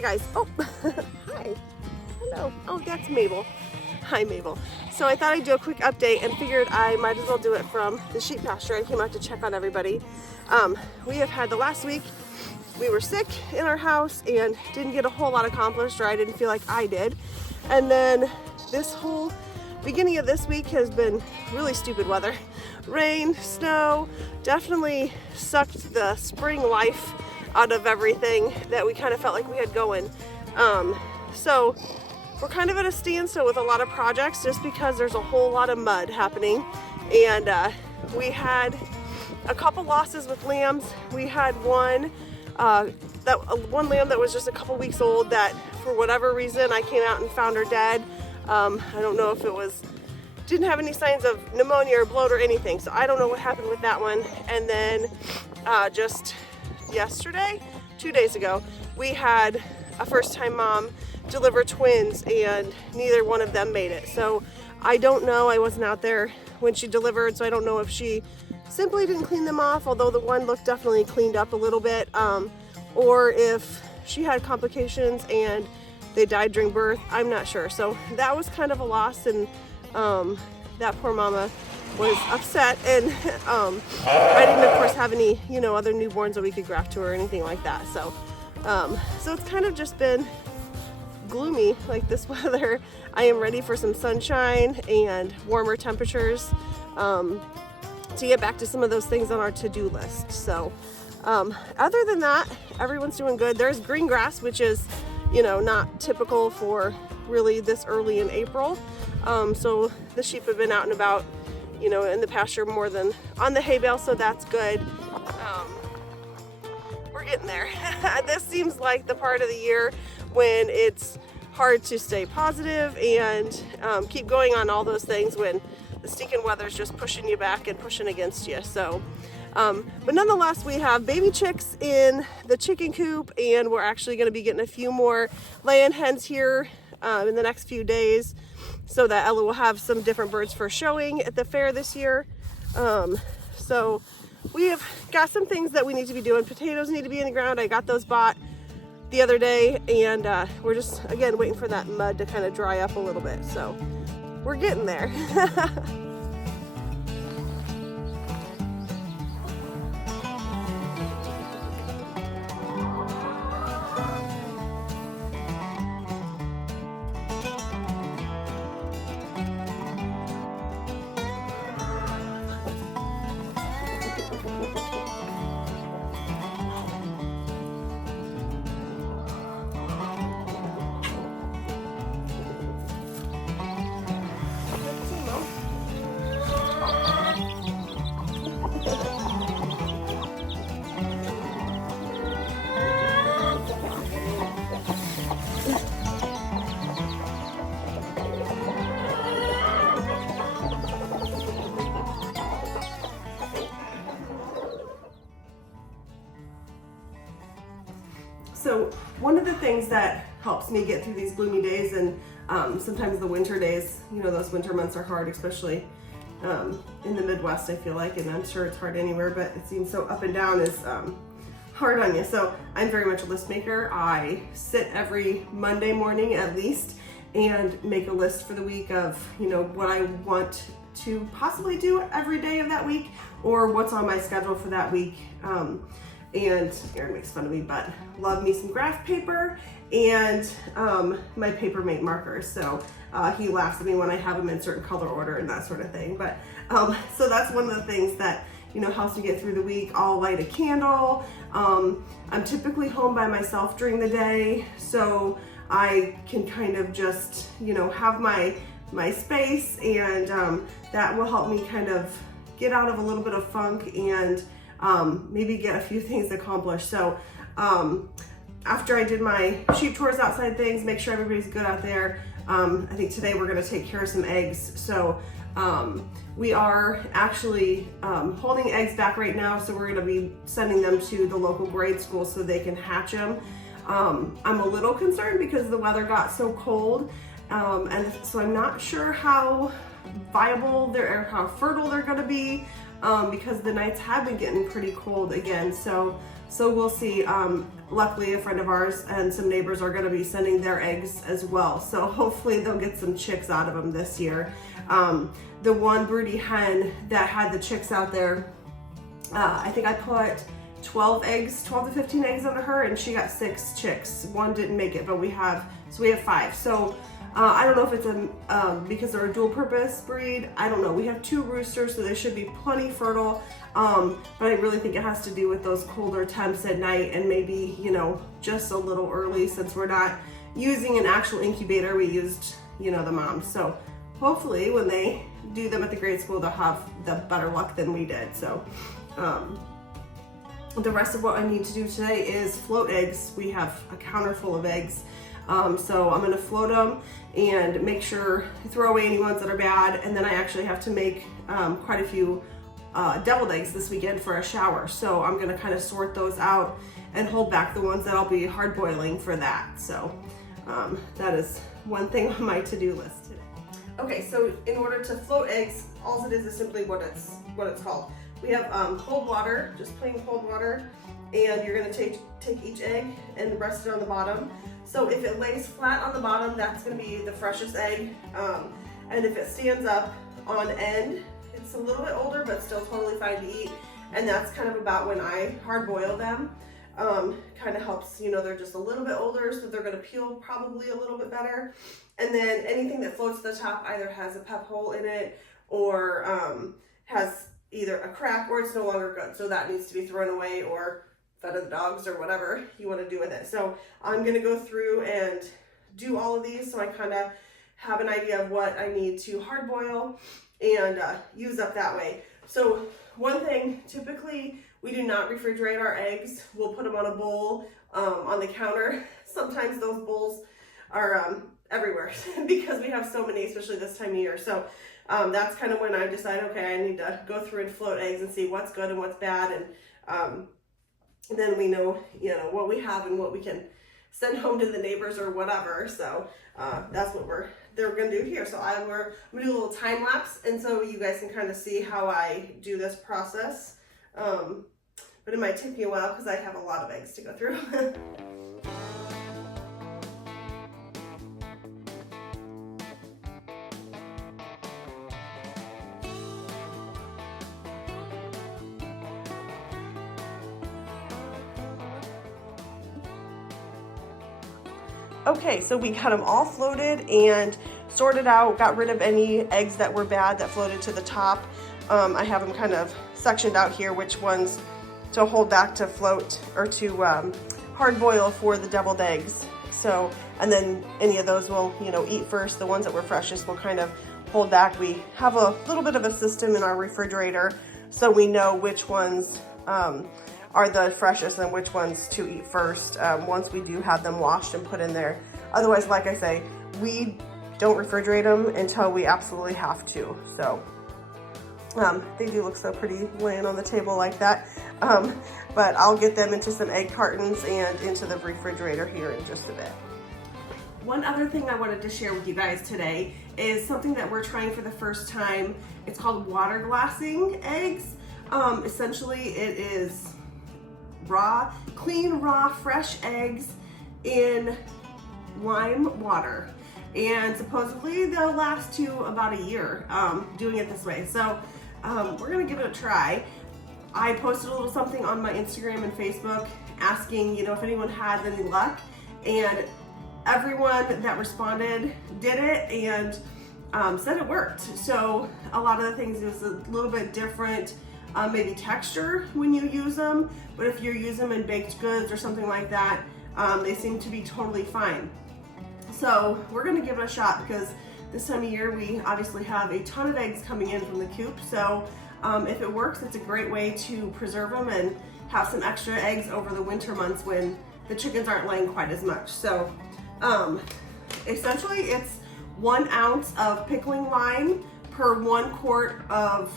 Hey guys. Oh, hi. Hello. Oh, that's Mabel. Hi, Mabel. So I thought I'd do a quick update and figured I might as well do it from the sheep pasture. I came out to check on everybody. We have had the last week, we were sick in our house and didn't get a whole lot accomplished, or I didn't feel like I did. And then this whole beginning of this week has been really stupid weather. Rain, snow, definitely sucked the spring life out of everything that we kind of felt like we had going. So we're kind of at a standstill with a lot of projects just because there's a whole lot of mud happening. And we had a couple losses with lambs. We had one lamb that was just a couple weeks old that for whatever reason I came out and found her dead. I don't know if it didn't have any signs of pneumonia or bloat or anything, so I don't know what happened with that one. And then just yesterday, 2 days ago, we had a first-time mom deliver twins and neither one of them made it. So I don't know, I wasn't out there when she delivered, so I don't know if she simply didn't clean them off, although the one looked definitely cleaned up a little bit, or if she had complications and they died during birth. I'm not sure. So that was kind of a loss, and that poor mama was upset, and I didn't of course have any other newborns that we could graft to her or anything like that. So so it's kind of just been gloomy like this weather. I am ready for some sunshine and warmer temperatures to get back to some of those things on our to-do list. So other than that, everyone's doing good. There's green grass, which is not typical for really this early in April. So the sheep have been out and about, in the pasture more than on the hay bale, so that's good. We're getting there. This seems like the part of the year when it's hard to stay positive and keep going on all those things when the stinking weather's just pushing you back and pushing against you. So, but nonetheless, we have baby chicks in the chicken coop, and we're actually going to be getting a few more laying hens here in the next few days, so that Ella will have some different birds for showing at the fair this year. So we have got some things that we need to be doing. Potatoes need to be in the ground. I got those bought the other day, and we're just, again, waiting for that mud to kind of dry up a little bit. So we're getting there. So one of the things that helps me get through these gloomy days, and sometimes the winter days, those winter months are hard, especially in the Midwest, I feel like, and I'm sure it's hard anywhere, but it seems so up and down is hard on you. So I'm very much a list maker. I sit every Monday morning at least and make a list for the week of, what I want to possibly do every day of that week, or what's on my schedule for that week. And Aaron makes fun of me, but love me some graph paper and my Papermate markers. So he laughs at me when I have them in certain color order and that sort of thing. But so that's one of the things that helps me get through the week. I'll light a candle. I'm typically home by myself during the day, so I can kind of just have my space, and that will help me kind of get out of a little bit of funk and maybe get a few things accomplished. So after I did my sheep tours outside things, make sure everybody's good out there. I think today we're gonna take care of some eggs. So we are actually holding eggs back right now. So we're gonna be sending them to the local grade school so they can hatch them. I'm a little concerned because the weather got so cold. And so I'm not sure how viable or how fertile they're gonna be. Because the nights have been getting pretty cold again. So So we'll see. Luckily, a friend of ours and some neighbors are going to be sending their eggs as well. So hopefully they'll get some chicks out of them this year. The one broody hen that had the chicks out there, I think I put 12 to 15 eggs under her, and she got 6 chicks. One didn't make it, but we have 5. So I don't know if it's because they're a dual purpose breed. I don't know. We have 2 roosters, so they should be plenty fertile. But I really think it has to do with those colder temps at night, and maybe, you know, just a little early, since we're not using an actual incubator. We used, you know, the moms. So hopefully when they do them at the grade school, they'll have the better luck than we did. So the rest of what I need to do today is float eggs. We have a counter full of eggs. So I'm gonna float them and make sure to throw away any ones that are bad. And then I actually have to make quite a few deviled eggs this weekend for a shower. So I'm gonna kind of sort those out and hold back the ones that I'll be hard boiling for that. So that is one thing on my to-do list today. Okay, so in order to float eggs, all it is simply what it's called. We have cold water, just plain cold water, and you're gonna take each egg and rest it on the bottom. So if it lays flat on the bottom, that's gonna be the freshest egg. And if it stands up on end, it's a little bit older, but still totally fine to eat. And that's kind of about when I hard boil them. Kind of helps, you know, they're just a little bit older, so they're gonna peel probably a little bit better. And then anything that floats to the top either has a pep hole in it, or has either a crack, or it's no longer good. So that needs to be thrown away or fed to the dogs, or whatever you want to do with it. So I'm gonna go through and do all of these, so I kind of have an idea of what I need to hard boil and use up that way. So one thing, typically we do not refrigerate our eggs. We'll put them on a bowl on the counter. Sometimes those bowls are everywhere because we have so many, especially this time of year. So that's kind of when I decide, okay, I need to go through and float eggs and see what's good and what's bad. And then we know, you know, what we have and what we can send home to the neighbors or whatever. So that's what they're gonna do here. So I'm gonna do a little time lapse, and so you guys can kind of see how I do this process. But it might take me a while because I have a lot of eggs to go through. Okay, so we got them all floated and sorted out, got rid of any eggs that were bad that floated to the top. I have them kind of sectioned out here, which ones to hold back to float or to hard boil for the deviled eggs. So, and then any of those we'll, you know, eat first. The ones that were freshest we'll kind of hold back. We have a little bit of a system in our refrigerator, so we know which ones are the freshest and which ones to eat first once we do have them washed and put in there. Otherwise, like I say, we don't refrigerate them until we absolutely have to. So they do look so pretty laying on the table like that. But I'll get them into some egg cartons and into the refrigerator here in just a bit. One other thing I wanted to share with you guys today is something that we're trying for the first time. It's called water glassing eggs. Essentially it is clean, raw, fresh eggs in lime water. And supposedly they'll last to about a year doing it this way. So we're gonna give it a try. I posted a little something on my Instagram and Facebook asking, you know, if anyone had any luck, and everyone that responded did it and said it worked. So a lot of the things is a little bit different, maybe texture when you use them, but if you use them in baked goods or something like that, they seem to be totally fine. So we're gonna give it a shot because this time of year we obviously have a ton of eggs coming in from the coop. So if it works, it's a great way to preserve them and have some extra eggs over the winter months when the chickens aren't laying quite as much. So essentially it's 1 ounce of pickling lime per 1 quart of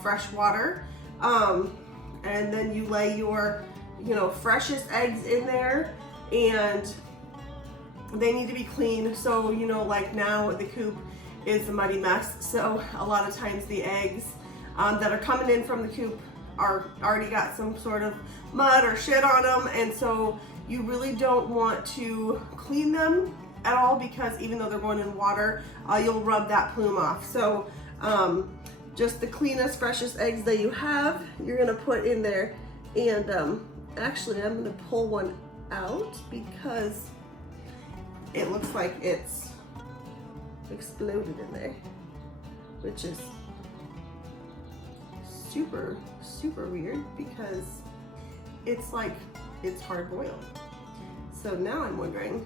fresh water. And then you lay your, you know, freshest eggs in there, and they need to be clean. So, you know, like now the coop is a muddy mess. So a lot of times the eggs that are coming in from the coop are already got some sort of mud or shit on them, and so you really don't want to clean them at all, because even though they're going in water, you'll rub that plume off. So just the cleanest, freshest eggs that you have, you're gonna put in there. And actually I'm gonna pull one out because it looks like it's exploded in there, which is super, super weird because it's like it's hard boiled. So now I'm wondering,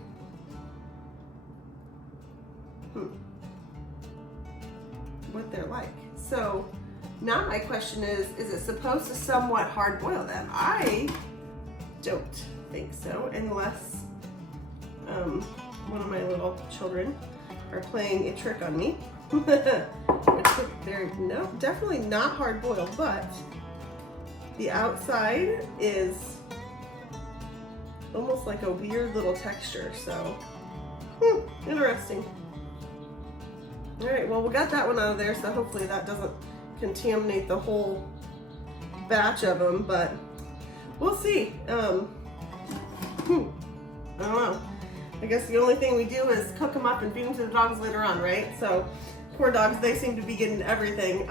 what they're like. So now my question is it supposed to somewhat hard boil them? I don't think so, unless one of my little children are playing a trick on me. They're no, definitely not hard boiled, but the outside is almost like a weird little texture. So interesting. All right, well, we got that one out of there, so hopefully that doesn't contaminate the whole batch of them, but we'll see. I don't know. I guess the only thing we do is cook them up and feed them to the dogs later on, right? So poor dogs, they seem to be getting everything.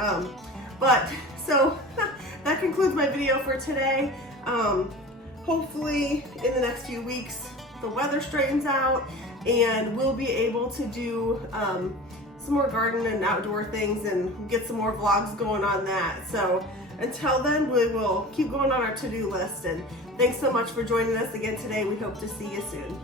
But so that concludes my video for today. Hopefully in the next few weeks the weather straightens out and we'll be able to do some more garden and outdoor things and get some more vlogs going on that. So until then, we will keep going on our to-do list, and thanks so much for joining us again today. We hope to see you soon.